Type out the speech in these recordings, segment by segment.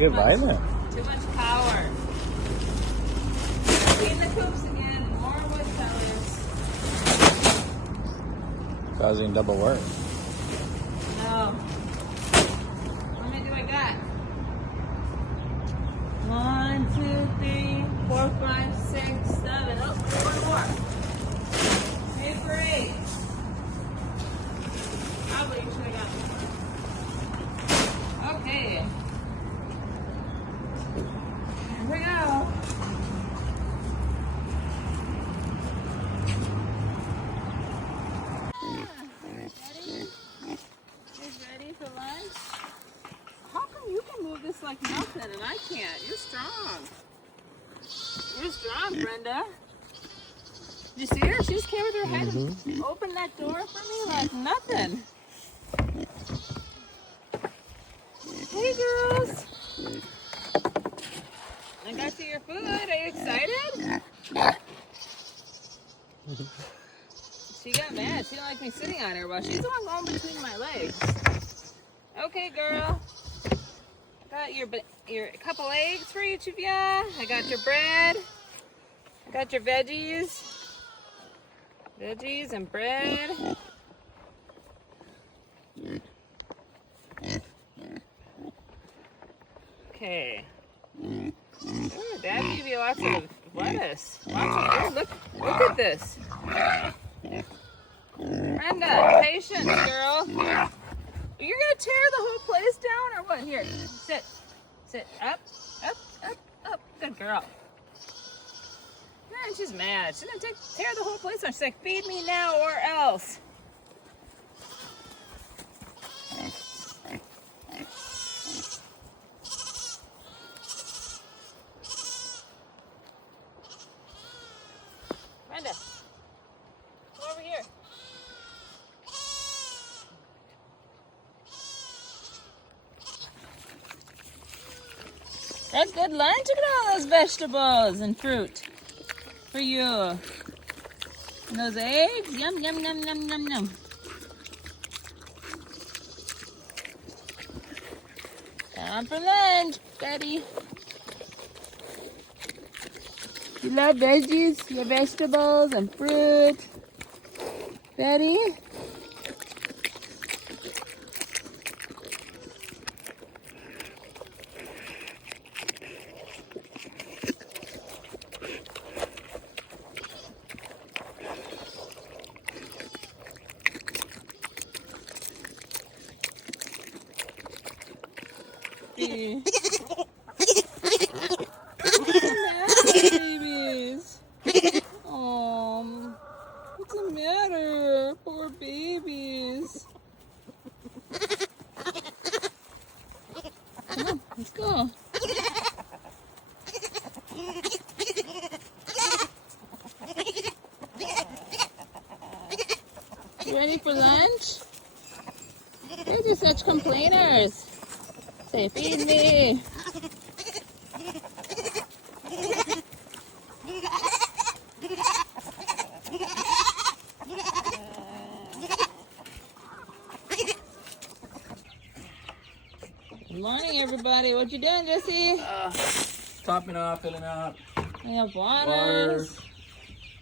get violent. Too much power. Clean the coops again. More wood pellets. Causing double work. No. How many do I got? 1, 2, 3, 4, 5, 6, 7. Oh, one more. 8 for 8. Probably you should have got more. Okay. Here we go. Ready for lunch? How come you can move this like nothing and I can't? You're strong. You're strong, Brenda. Did you see her? She just came with her head and opened that door for me like nothing. Hey, girls. I got you your food. Are you excited? She got mad. She didn't like me sitting on her. Well, she's the one going between my legs. Okay, girl. Got your couple eggs for each of ya. I got your bread. I got your veggies. Veggies and bread. Okay. Ooh, Dad gave you lots of lettuce. Look at this. Brenda, patience, girl. You're gonna tear the whole place down or what? Here, sit. Sit. Up. Good girl. Man, she's mad. She's gonna tear the whole place down. She's like, feed me now or else. Brenda, come over here. That's good lunch. Look at all those vegetables and fruit for you. And those eggs. Yum, yum, yum, yum, yum, yum. Time for lunch, Betty. You love veggies, your vegetables and fruit. Betty? Babies. What's the matter? Poor babies. Come on, let's go. You ready for lunch? They're just such complainers. Say, feed me. Good morning, everybody. What you doing, Jesse? Topping off, filling out. We have waters.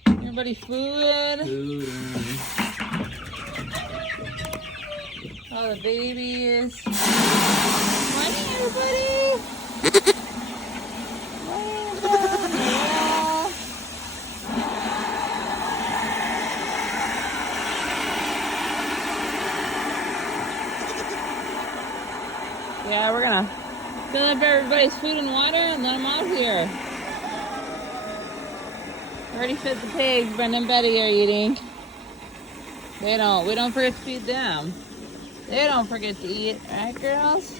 Everybody food. All the babies. Morning, everybody. Yeah, we're gonna fill up everybody's food and water and let them out here. Already fed the pigs. Brenda and Betty are eating. We don't forget to feed them. They don't forget to eat, right, girls?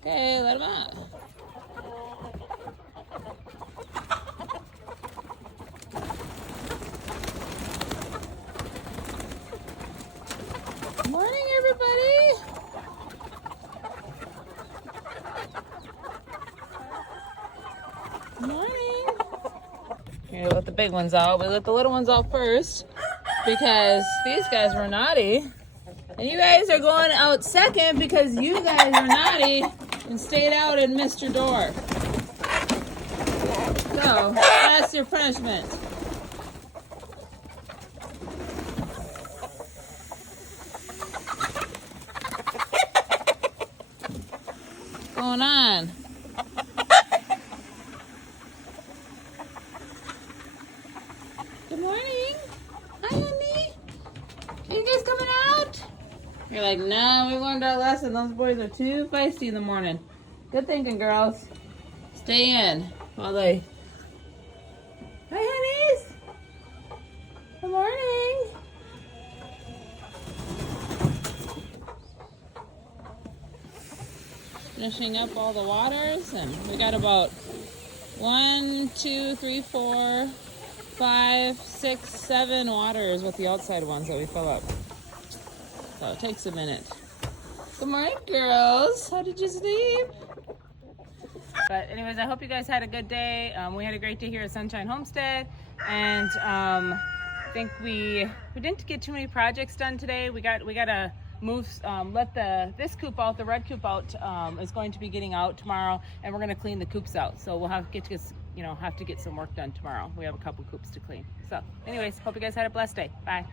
Okay, let them out. Morning, everybody. Morning. Here, let the big ones out. We let the little ones out first because these guys were naughty And you guys are going out second because you guys are naughty and stayed out and missed your door. So, that's your punishment. What's going on? Good morning. Hi, honey. Are you guys coming out? You're like, no, we learned our lesson. Those boys are too feisty in the morning. Good thinking, girls. Stay in while they... Hi, honeys. Good morning. Finishing up all the waters, and we got about 1, 2, 3, 4, 5, 6, 7 waters with the outside ones that we fill up. So it takes a minute. Good morning, girls. How did you sleep? But anyways, I hope you guys had a good day. We had a great day here at Sonshine Homestead, and I think we didn't get too many projects done today. We gotta move, let this coop out, the red coop out, is going to be getting out tomorrow, and we're gonna clean the coops out. So we'll have to get some work done tomorrow. We have a couple coops to clean. So anyways, hope you guys had a blessed day. Bye.